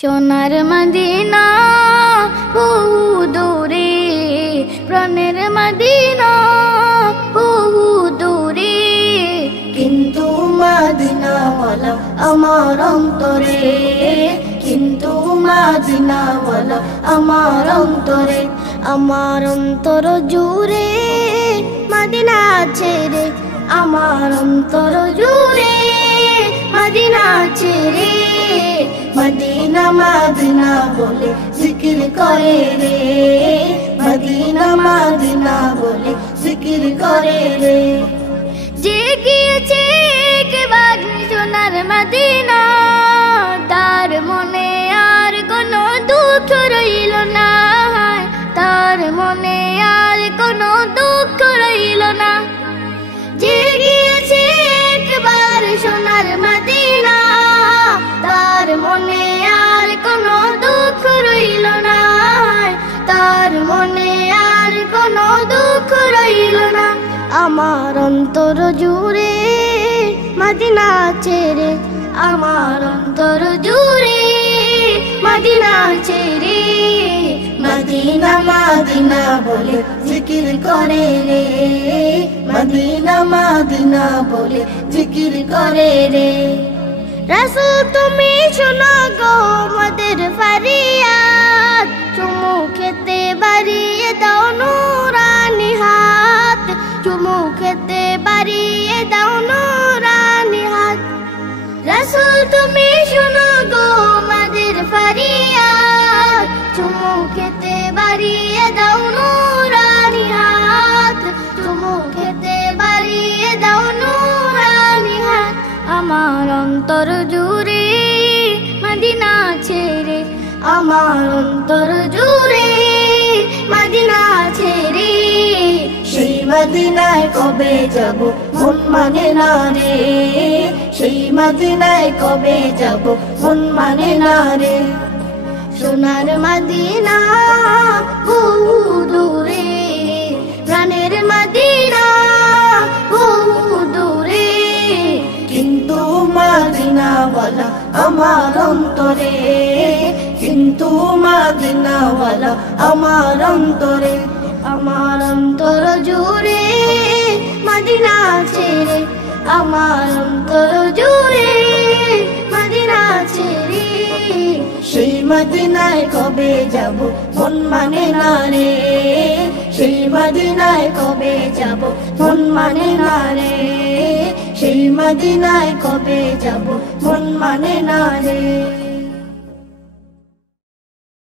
সোনার মদিনা বহু দূরে, প্রাণের মদিনা বহু দূরে, কিন্তু মদিনাওয়ালা আমার অন্তরে, কিন্তু মদিনাওয়ালা আমার অন্তরে, আমার অন্তর জুড়ে মদিনা ছেড়ে, আমার অন্তর জুড়ে মদিনা ছেড়ে, মদিনা মদিনা বলে জিকির করে রে, মদিনা মদিনা বলে জিকির করে রে। যে গিয়েছে একবার সোনার মদিনা, তার মনে আর কোনো দুঃখ রইল না, তার মনে আর কোনো দুঃখ রইল না। যে গিয়েছে একবার সোনার মদিনা, তার মনে আর কোনো দুঃখ রইল না, তার মনে আর কোনো দুঃখ রইল না। আমার অন্তর জুড়ে মদিনা ছেড়ে, আমার অন্তর জুড়ে মদিনা ছেড়ে, মদিনা মদিনা বলে জিকির করে রে, মদিনা মদিনা বলে জিকির করে রে। রাসূল তুমি শোনো গো মোদের ফরিয়াদ, চুমু খেতে বাড়িয়ে দাও নুরানি হাত, চুমু খেতে বাড়িয়ে দাও নুরানি হাত। রাসূল তুমি শোনো গো মোদের ফরিয়াদ, চুমু খেতে বাড়িয়ে দাও নুরানি হাত, চুমু খেতে বাড়িয়ে দাও নুরানি হাত। আমার অন্তর জুড়ে মদিনা ছেড়ে, আমার অন্তর জুড়ে মদিনা ছেড়ে, সেই মদিনায় কবে যাব মন মানে না রে, সেই মদিনায় কবে যাব মন মানে না রে। সোনার মদিনা বহু দূরে, প্রাণের মদিনা বহু দূরে, কিন্তু মদিনাওয়ালা আমার অন্তরে, কিন্তু মদিনাওয়ালা আমার অন্তরে, আমার অন্তর জুড়ে মদিনা ছেড়ে, আমার অন্তর জুড়ে মদিনা ছেড়ে, সেই মদিনায় কবে যাব মন মানে না রে, সেই মদিনায় কবে যাব মন মানে না রে, সেই মদিনায় কবে যাব মন মানে না রে।